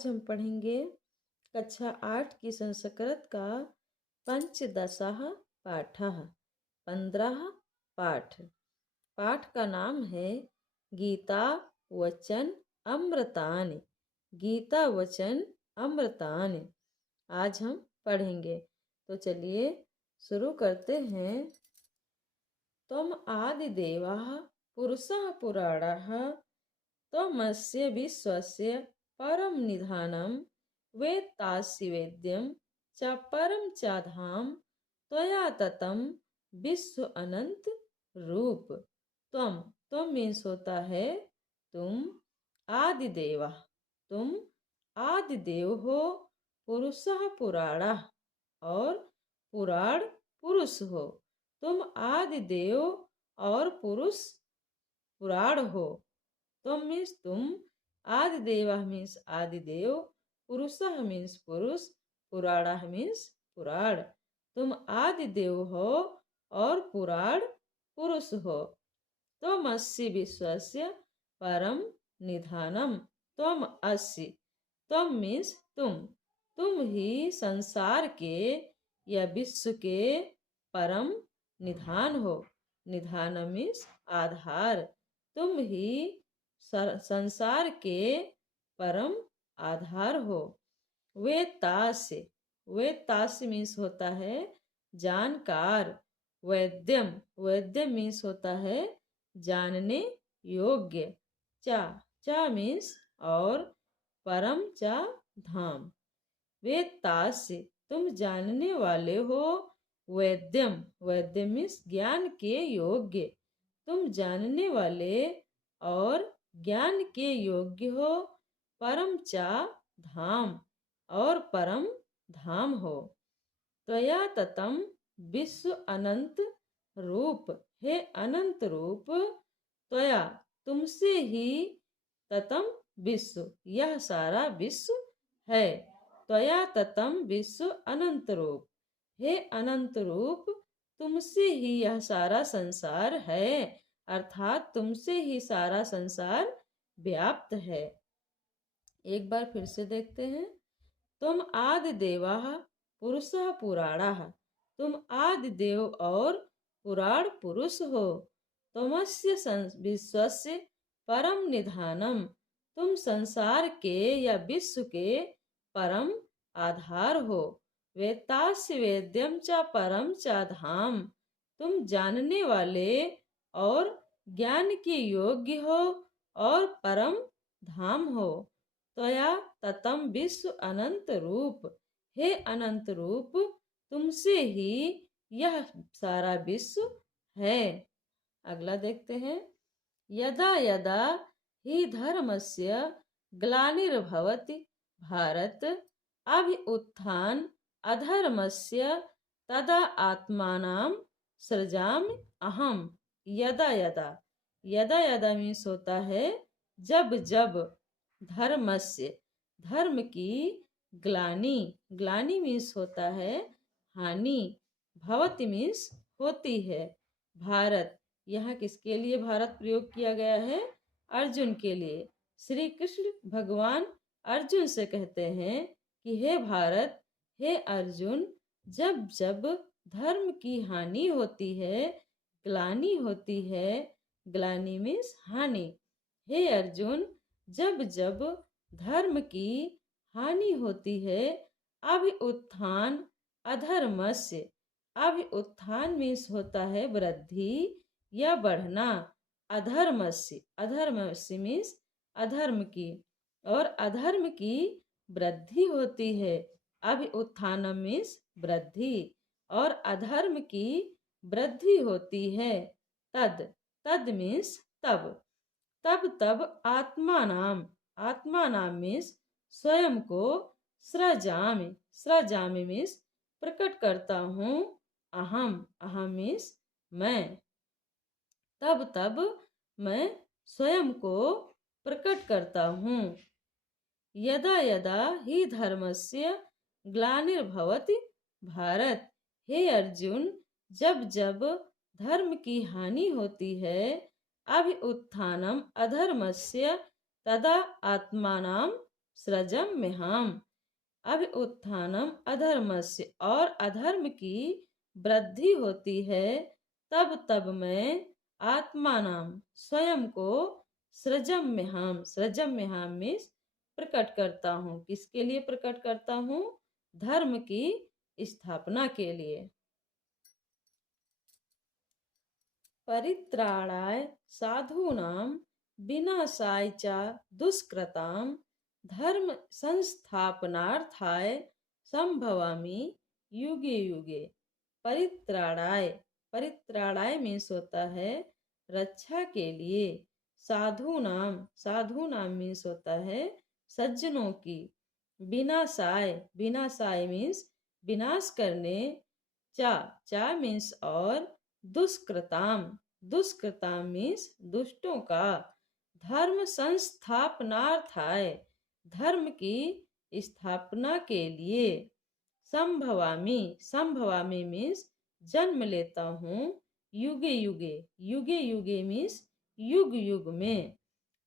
आज हम पढ़ेंगे कक्षा 8 की संस्कृत का पंचदशः पाठः 15 पाठ। पाठ का नाम है गीता वचन अमृतानि। गीता वचन अमृतानि आज हम पढ़ेंगे। तो चलिए शुरू करते हैं। त्वम् आदिदेवः पुरुषः पुराणः त्वमस्य विश्वस्य परं निधानं वेत्तासि वेद्यं च परं च धाम त्वया ततं विश्व अनंत रूप। त्वम मीन्स होता है तुम, आदिदेव तुम आदिदेव हो, पुरुषः पुराणः और पुराण पुरुष हो। तुम आदिदेव और पुरुष पुराण हो। तुम मीन्स तुम, आदिदेव मीन्स आदिदेव, पुरुषः मीन्स पुरुष, पुराणः मीन्स पुराण। तुम आदिदेव हो और पुराण पुरुष हो। त्वमसि विश्वस्य परम निधानम। त्वम असि, त्वम मीन्स तुम ही संसार के या विश्व के परम निधान हो। निधान मीन्स आधार। तुम ही संसार के परम आधार हो। वेत्तासि, वेत्तासि मीन्स होता है जानकार। वैद्यम, वैद्य मीन्स होता है जानने योग्य। चा मीन्स और, परम चा धाम। वेत्तासि तुम जानने वाले हो। वैद्यम, वैद्य मीन्स ज्ञान के योग्य। तुम जानने वाले और ज्ञान के योग्य हो। परम चा धाम और परम धाम हो। त्वया ततम विश्व अनंत रूप, हे अनंत रूप। त्वया तुमसे ही, ततम विश्व यह सारा विश्व है। त्वया ततम विश्व अनंत रूप, हे अनंत रूप तुमसे ही यह सारा संसार है। अर्थात तुमसे ही सारा संसार व्याप्त है। एक बार फिर से देखते हैं। तुम आदिदेवः पुरुषः पुराणः। तुम आदिदेव और पुराण पुरुष हो। तुमस्य विश्वस्य परम निधानम। तुम संसार के या विश्व के परम आधार हो। वेत्तासि वेद्यम च परम च धाम। तुम जानने वाले और ज्ञान के योग्य हो और परम धाम हो। त्वया ततम विश्व अनंत रूप, हे अनंत रूप तुमसे ही यह सारा विश्व है। अगला देखते हैं। यदा यदा हि धर्मस्य ग्लानिर्भवति भारत अभ्युत्थान अधर्मस्य तदा आत्मानं सृजामि अहम। यदा यदा, यदा यदा मीन्स होता है जब जब, धर्मस्य धर्म की ग्लानि, ग्लानि मीन्स होता है हानि, भवति मीन्स होती है। भारत, यहाँ किसके लिए भारत प्रयोग किया गया है? अर्जुन के लिए। श्री कृष्ण भगवान अर्जुन से कहते हैं कि हे भारत, हे अर्जुन, जब जब धर्म की हानि होती है, ग्लानि होती है, ग्लानि मीन्स हानि। हे अर्जुन, जब जब धर्म की हानि होती है, अभ्युत्थान अधर्मस्य, अभ्युत्थान मीन्स होता है वृद्धि या बढ़ना। अधर्मस्य, अधर्मस्य मीन्स अधर्म की, और अधर्म की वृद्धि होती है। अभ्युत्थान मीन्स वृद्धि, और अधर्म की वृद्धि होती है। तद, तद मीन्स तब, तब तब आत्मानाम, आत्मानाम मीन्स स्वयं को, सृजामि, सृजामि मीन्स प्रकट करता हूँ। अहम, अहम मीन्स मैं। तब तब मैं स्वयं को प्रकट करता हूँ। यदा यदा हि धर्मस्य ग्लानिर्भवति भारत, हे अर्जुन, जब जब धर्म की हानि होती है, अभ्युत्थानम अधर्मस्य तदा आत्मानं सृजम्यहम् अभ्युत्थानम अधर्मस्य, और अधर्म की वृद्धि होती है तब तब मैं आत्मानाम स्वयं को सृजम्यहम् मीन्स प्रकट करता हूँ। किसके लिए प्रकट करता हूँ? धर्म की स्थापना के लिए। परित्राणाय साधूनां विनाशाय च दुष्कृतां धर्म संस्थापनार्थाय संभवामि युगे युगे। परित्राणाय, परित्राणाय मीन्स होता है रक्षा के लिए। साधूनाम, साधूनाम मीन्स होता है सज्जनों की। विनाशाय, विनाशाय मीन्स विनाश करने। चा, चा मीन्स और। दुष्कृताम, दुष्कृताम मीन्स दुष्टों का। धर्म संस्थापनार्थाय, धर्म की स्थापना के लिए। संभवामी, संभवामी मीन्स जन्म लेता हूँ। युगे युगे, युगे युगे मीन्स युग युग में।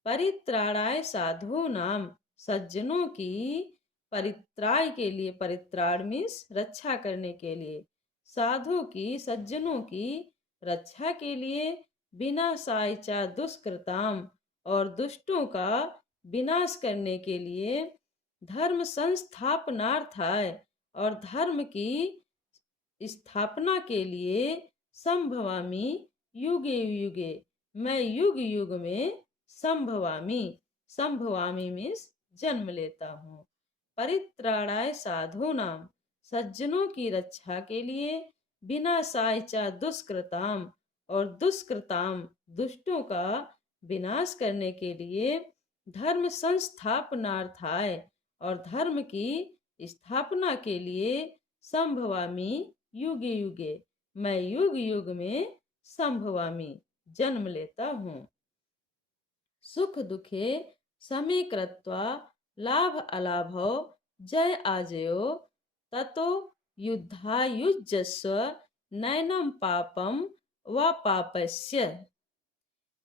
परित्राणाय साधु नाम, सज्जनों की परित्राय के लिए। परित्राण मीन्स रक्षा करने के लिए। साधु की, सज्जनों की रक्षा के लिए। विनाशाय च दुष्कृताम, और दुष्टों का विनाश करने के लिए। धर्म संस्थापनार्थाय, और धर्म की स्थापना के लिए। संभवामी युगे युगे, मैं युग युग में संभवामी, संभवामी मीन्स जन्म लेता हूँ। परित्राणाय साधूनाम, सज्जनों की रक्षा के लिए। विनाशाय च दुष्कृताम, और दुष्कृताम दुष्टों का विनाश करने के लिए। धर्म संस्थापनार्थाय, और धर्म की स्थापना के लिए। संभवामी युगे युगे, मैं युग युग में संभवामी जन्म लेता हूँ। सुख दुखे समे कृत्वा लाभ अलाभो जय आजयो ततो युद्धायुज्यस्व नैनम पापम व पापस्य।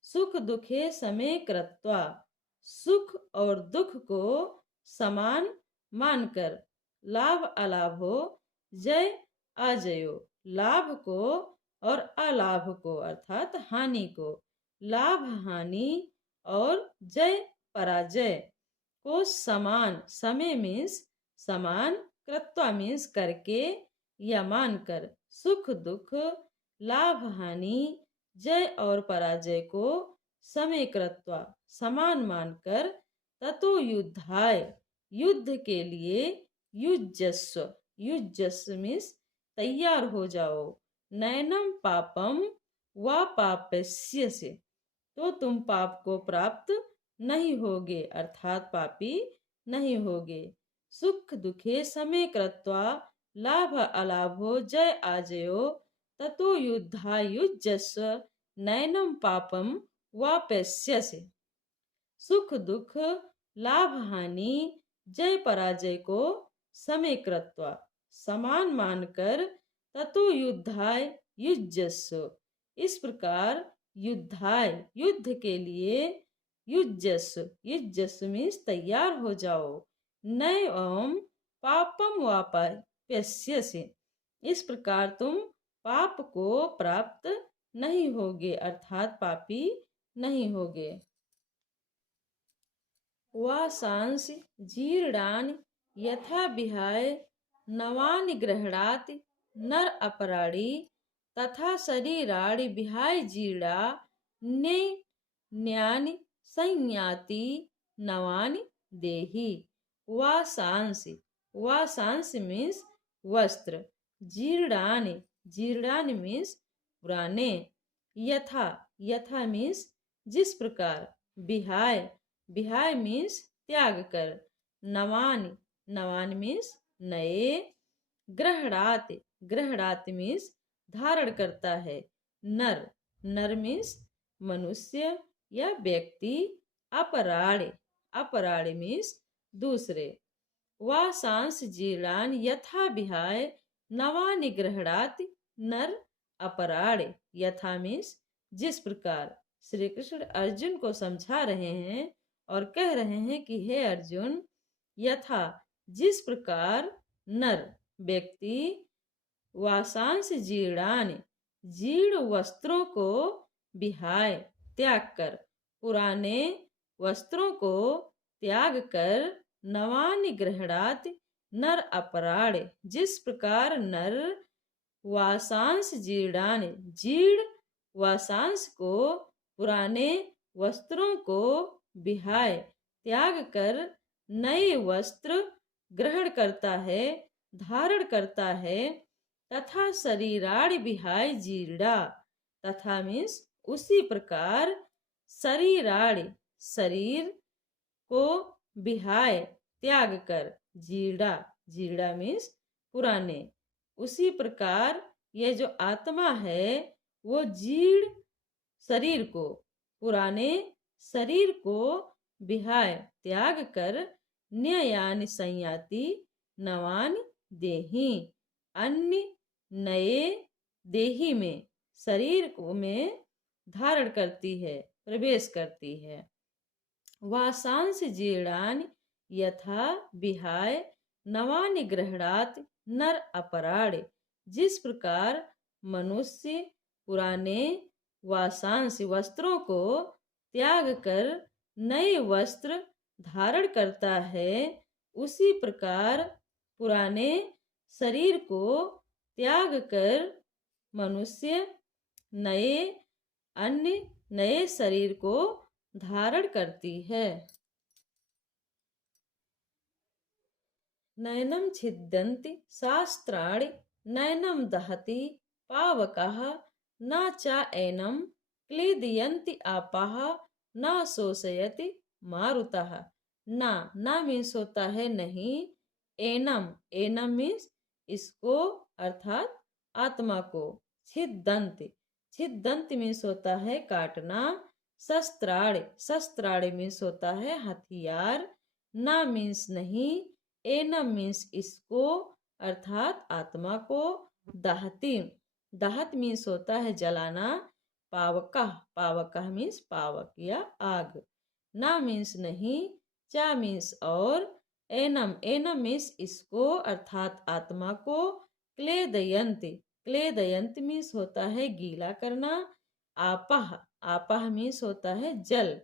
सुख दुखे समे कृत्वा, सुख और दुख को समान मानकर। लाभ अलाभो जय अजयो, लाभ को और अलाभ को अर्थात हानि को। लाभ हानि और जय पराजय को समान, समय मीन्स समान, कृत्वा मीन्स करके या मानकर। सुख दुख, लाभ हानि, जय और पराजय को समय कृत्वा समान मानकर। ततो युद्धाय, युद्ध के लिए। युज्यस्व, युज्यस्व मीन्स तैयार हो जाओ। नैनम पापम व पापस्य से, तो तुम पाप को प्राप्त नहीं होगे, अर्थात पापी नहीं होगे। सुख दुखे समे कृत्वा लाभ अलाभो जय आजयो ततो युद्धायुज्यस्व नैनम पापम वाप्यस्य से। सुख दुख, लाभ हानि, जय पराजय को समय कृत्वा समान मानकर। ततो युद्धाय युज्यस्व, इस प्रकार युद्धाय युद्ध के लिए। युज्यस्व, युज्यस्व मीन्स तैयार हो जाओ। नैवम पापम वाप्यस्य से, इस प्रकार तुम पाप को प्राप्त नहीं होगे, अर्थात पापी नहीं होगे। वासांसि जीर्णानि यथा विहाय नवानि गृह्णाति नर अपराणि तथा शरीराणि विहाय जीर्णान्यानि संयाति नवानि देहि। वासांसि, वासांसि मीन्स वस्त्र। जीर्णानि, जीर्णानि मीन्स पुराने। यथा, यथा मीन्स जिस प्रकार। विहाय, विहाय मीन्स त्याग कर। नवानि, नवानि मीन्स नए। ग्रहणाति, ग्रहणाति मीन्स धारण करता है। नर, नर मीन्स मनुष्य या व्यक्ति। अपराणे, अपराणे मीन्स दूसरे। वासांस जीर्णान यथा विहाय नवानि गृह्णाति नर अपराणे। यथा मीन्स जिस प्रकार। श्री कृष्ण अर्जुन को समझा रहे हैं और कह रहे हैं कि हे अर्जुन, यथा जिस प्रकार नर व्यक्ति वासांश जीर्णानि जीर्ण वस्त्रों को विहाय त्याग कर पुराने वस्त्रों को त्याग कर नवानि गृह्णाति नर अपराणे जिस प्रकार नर वासांश जीर्णानि जीर्ण वासांश को पुराने वस्त्रों को विहाय त्याग कर नए वस्त्र ग्रहण करता है धारण करता है तथा शरीराणि विहाय जीर्णा तथा मीन्स उसी प्रकार शरीराणि शरीर को विहाय त्याग कर जीर्णा जीर्णा मीन्स पुराने उसी प्रकार ये जो आत्मा है वो जीर्ण शरीर को पुराने शरीर को विहाय त्याग कर न्यायानि संयाति नवानि देहि अन्य नए देही में शरीर को में धारण करती है प्रवेश करती है। वासांश जीर्णानि यथा विहाय नवानि गृह्णाति नर अपराणे जिस प्रकार मनुष्य पुराने वासांश वस्त्रों को त्याग कर नए वस्त्र धारण करता है उसी प्रकार पुराने शरीर को त्याग कर मनुष्य अन्य नए शरीर को धारण करती है। नयनम छिद्यन्ति शास्त्राणि नयनम दहति पावकः न च एनम क्लेदयन्ति आपाः न शोषयति मारुतः ना मीन्स होता है नहीं एनम एनम मीन्स इसको अर्थात आत्मा को छिद्दंत मीन्स होता है काटना शस्त्राणे मीन्स होता है हथियार ना मीन्स नहीं एनम मीन्स इसको अर्थात आत्मा को दहत मीन्स होता है जलाना पावकः मीन्स पावक या आग ना मीन्स नहीं चा मीन्स और एनम मीन्स इसको अर्थात आत्मा को क्लेदयंत मीन्स होता है गीला करना आपाह मीन्स होता है जल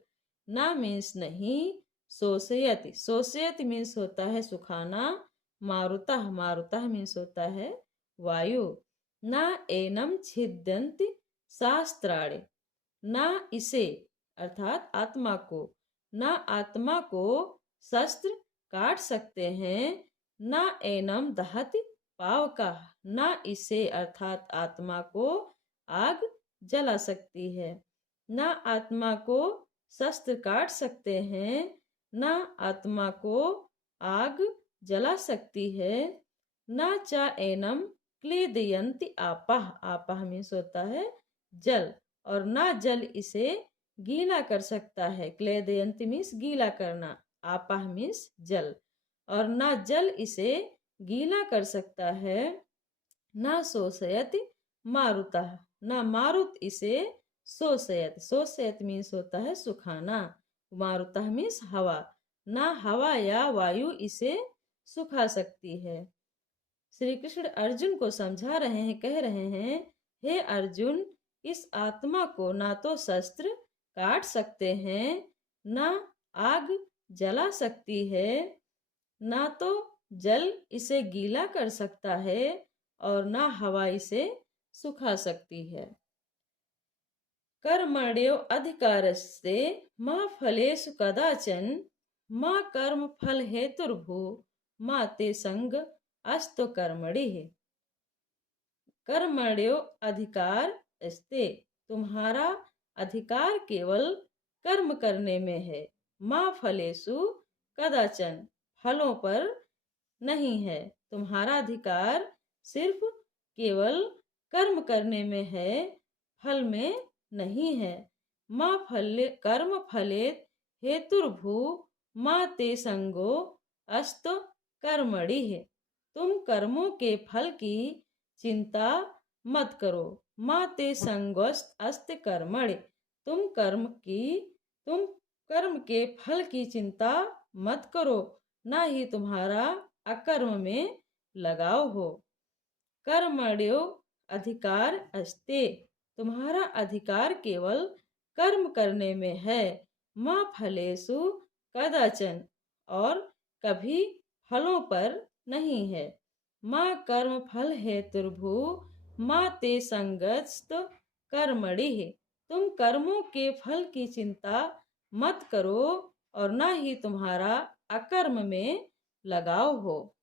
ना मीन्स नहीं शोषयति मीन्स होता है सुखाना मारुतः मीन्स होता है वायु ना एनम छिद्यन्ति शास्त्राणे ना इसे अर्थात आत्मा को ना आत्मा को शस्त्र काट सकते हैं ना एनम दहति पावका ना इसे अर्थात आत्मा को आग जला सकती है ना आत्मा को शस्त्र काट सकते हैं ना आत्मा को आग जला सकती है ना चा एनम क्लेदयन्ति आपाह मीन्स होता है जल और ना जल इसे गीला कर सकता है क्लेदयन्ति मीन्स गीला करना आपाह मीन्स जल और ना जल इसे गीला कर सकता है ना शोषयति मारुतः ना मारुत इसे शोषयत मीन्स होता है सुखाना मारुतः मीन्स हवा ना हवा या वायु इसे सुखा सकती है। श्री कृष्ण अर्जुन को समझा रहे हैं कह रहे हैं हे अर्जुन इस आत्मा को ना तो शस्त्र काट सकते हैं ना आग जला सकती है ना तो जल इसे गीला कर सकता है और ना हवा इसे सुखा सकती है। कर्मण्यो अधिकारस्ते मा फलेषु कदाचन मा कर्म फल हेतुर्भू मा ते संग अस्तु कर्मणि। कर्मण्यो अधिकार अस्ते तुम्हारा अधिकार केवल कर्म करने में है माँ फलेषु कदाचन फलों पर नहीं है तुम्हारा अधिकार सिर्फ केवल कर्म करने में है फल में नहीं है। माँ फले कर्म फलेत हेतुर्भू माँ ते संगो अस्तु कर्मणि है तुम कर्मों के फल की चिंता मत करो माँ ते संगोस्त अस्त कर्मणि तुम कर्म के फल की चिंता मत करो ना ही तुम्हारा अकर्म में लगाव हो। कर्मण्यो अधिकार अस्ते, तुम्हारा अधिकार केवल कर्म करने में है। माँ फलेषु कदाचन, और कभी फलों पर नहीं है। माँ कर्म फल हेतुर्भु माँ ते संगस्त कर्मणि, तुम कर्मों के फल की चिंता मत करो और ना ही तुम्हारा अकर्म में लगाव हो।